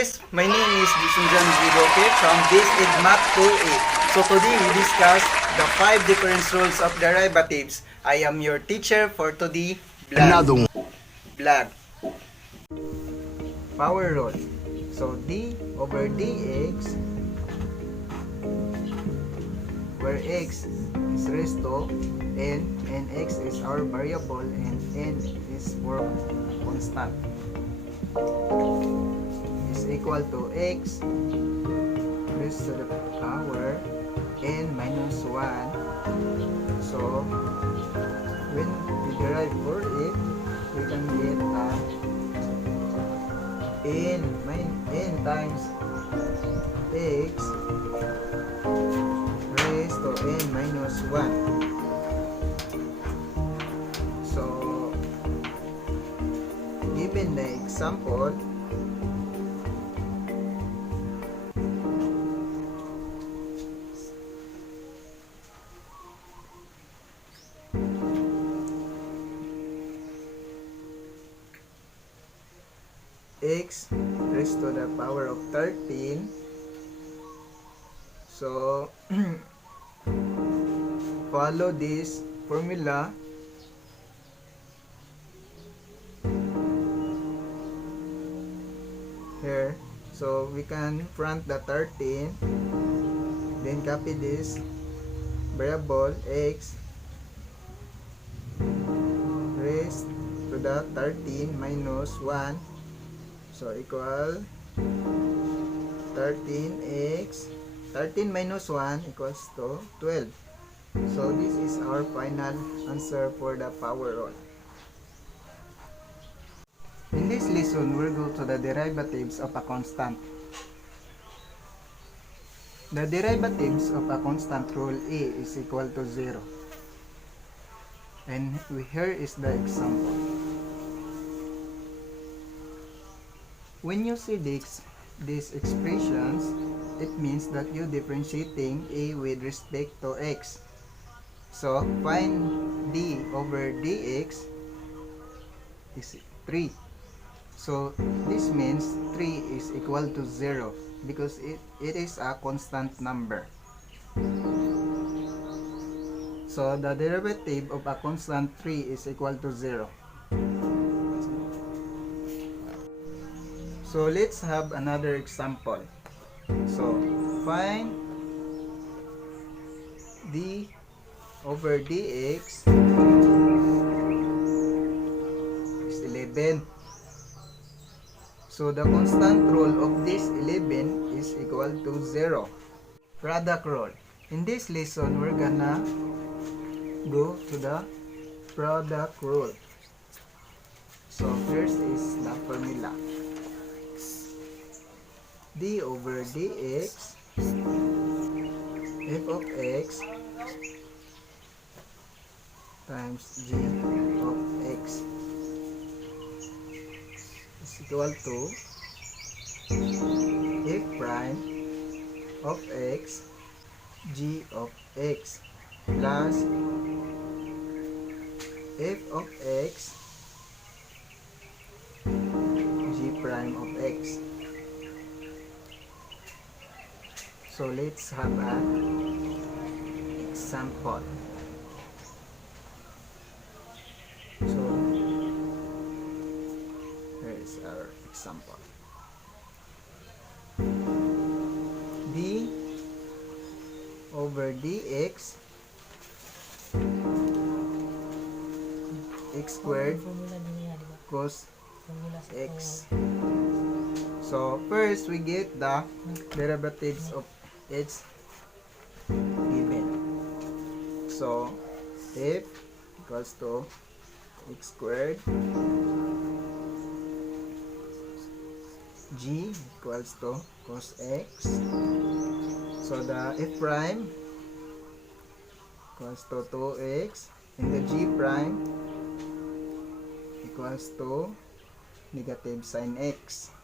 guys, my name is Disunjan Zidoke from This is Math 2A. So today we discuss the 5 different rules of derivatives. I am your teacher for today. Vlog. Power rule. So d over dx, where x is raised to n and x is our variable and n is for constant, is equal to x raised to the power n minus 1. So when we derive for it, we can get n times x raised to n minus 1. So given the example, x raised to the power of 13. So follow this formula. Here, so we can front the 13, then copy this variable x raised to the 13 minus 1, so equal 13 minus 1 equals to 12. So this is our final answer for the power rule. In this lesson, we'll go to the derivatives of a constant. The derivatives of a constant rule A is equal to 0. And here is the example. When you see these expressions, it means that you're differentiating A with respect to x. So find d over dx is 3. So this means 3 is equal to 0 because it is a constant number. So the derivative of a constant 3 is equal to 0. So let's have another example. So find d over dx is 11. So the constant rule of this 11 is equal to 0. Product rule. In this lesson, we're gonna go to the product rule. So first is the formula. D over dx f of x times g of x is equal to f prime of x g of x plus f of x g prime of x. So let's have an example. So here is our example. D over dx x squared cos x. So first we get the derivatives of each given. So f equals to x squared, g equals to cos x. So the f prime equals to 2x and the g prime equals to negative sin x.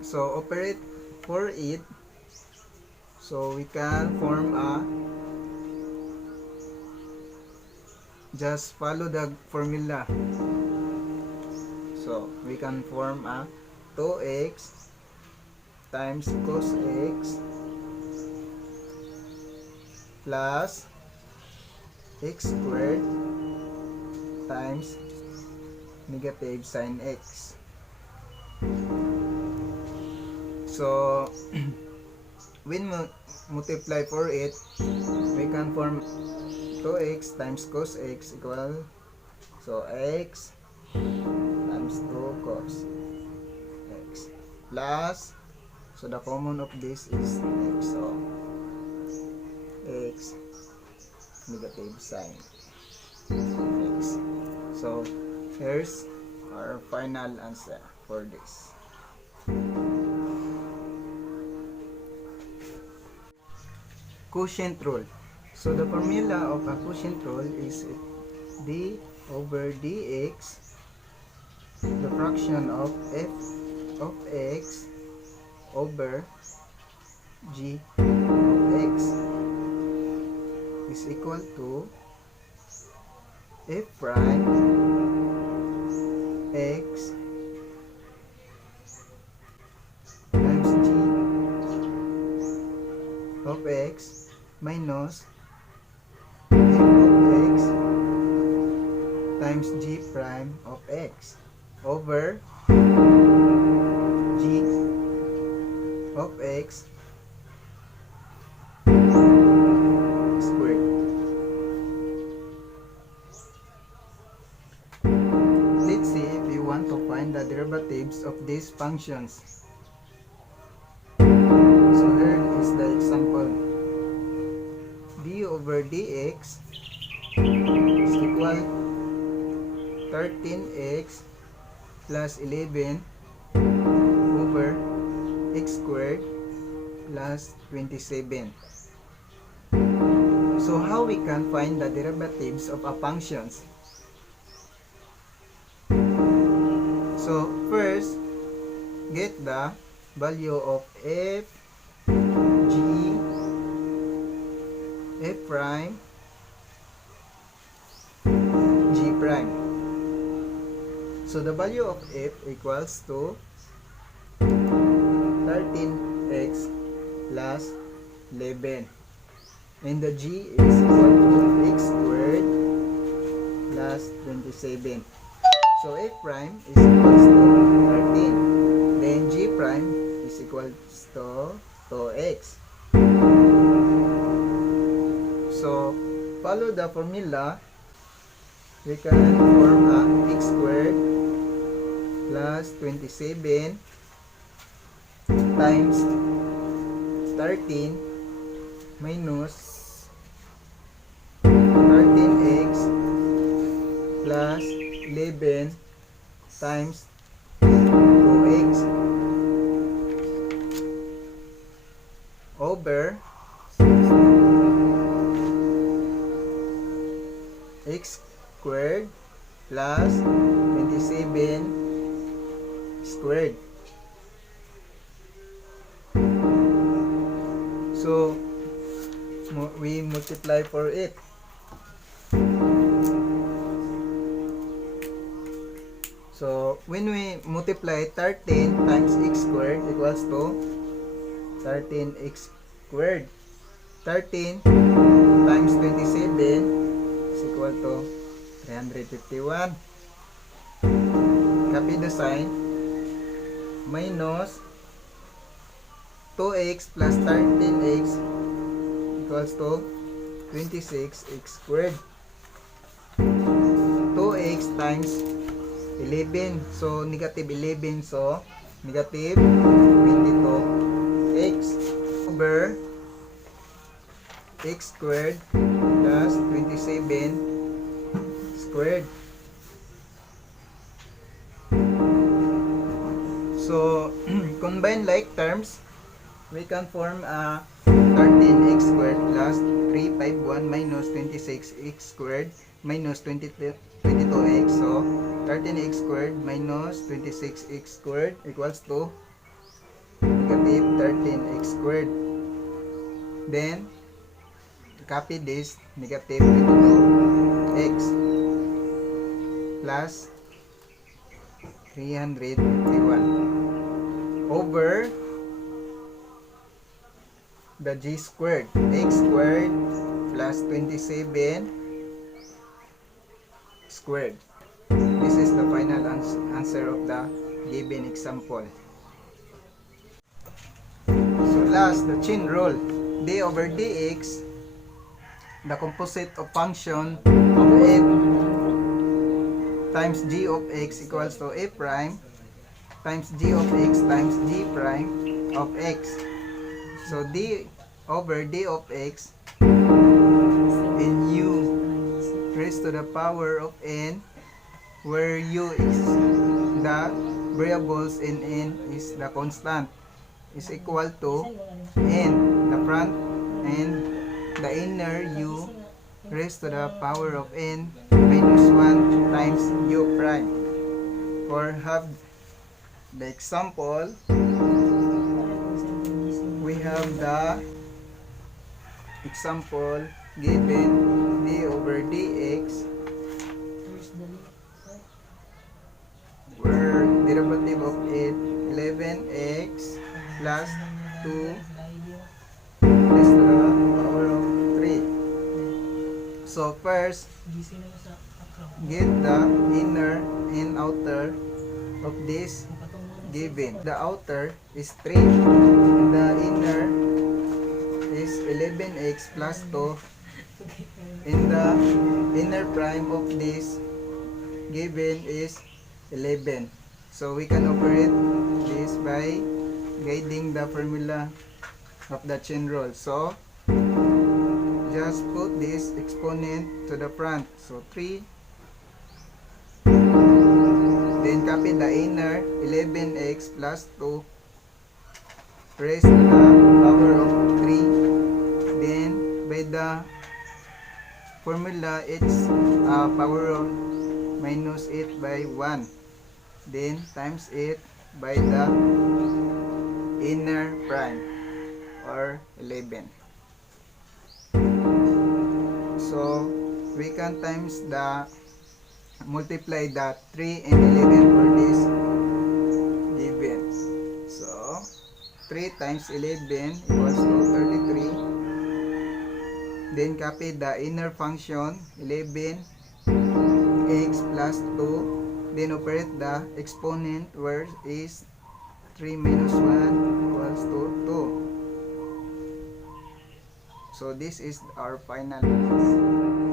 So operate for it, so we can form a, just follow the formula. So we can form a 2x times cos x plus x squared times negative sin x. So when multiply for it, we can form 2x times cos x equal, so x times 2 cos x plus, so the common of this is x, so x negative sin x. So here's our final answer for this. Quotient rule. So the formula of a quotient rule is d over dx, the fraction of f of x over g of x is equal to f prime x times g of x minus f of x times g prime of x over g of x squared. Let's see if you want to find the derivatives of these functions. So here is the example. D over dx is equal 13x plus 11 over x squared plus 27. So how we can find the derivatives of a functions? So first, get the value of f, g, f prime, g prime. So the value of f equals to 13x plus 11, and the g is equal to x squared plus 27. So f prime is equals to 13, then g prime is equals to 2x. So follow the formula, we can form a x squared plus 27 times 13 minus 13x plus 11 times 2x over x squared plus 27 squared. So we multiply for it. So when we multiply 13 times x squared equals to 13x squared. 13 times 27 is equal to 351. Copy the sign. Minus 2x plus 13x equals to 26x squared. 2x times 11, so negative 11, so negative 22x over x squared plus 27 squared. So combine like terms, we can form a 13x squared plus 351 minus 26x squared minus 22x. So 13x squared minus 26x squared equals to negative 13x squared. Then copy this, negative 22x plus 351. the g squared. X squared plus 27 squared. This is the final answer of the given example. So last, the chain rule. D over dx, the composite of function of f times g of x equals to a prime times g of x times g prime of x. So d over d of x in u raised to the power of n, where u is the variables in n is the constant, is equal to n, the front and the inner u raised to the power of n minus 1 times u prime. For have the example, we have the example given d over dx, where derivative of it 11x plus 2 raised to the power of 3. So first, get the inner and outer of this given. The outer is 3 and the inner is 11x plus 2, and the inner prime of this given is 11. So we can operate this by guiding the formula of the chain rule. So just put this exponent to the front. So 3. Then copy the inner 11x plus 2 raised to the power of 3. Then by the formula, it's power of minus 8 by 1. Then times it by the inner prime, or 11. So we can times the multiply the 3 and 11 for this given. So 3 times 11 equals to 33. Then copy the inner function 11 x plus 2. Then operate the exponent, where is 3 minus 1 equals to 2. So this is our final answer.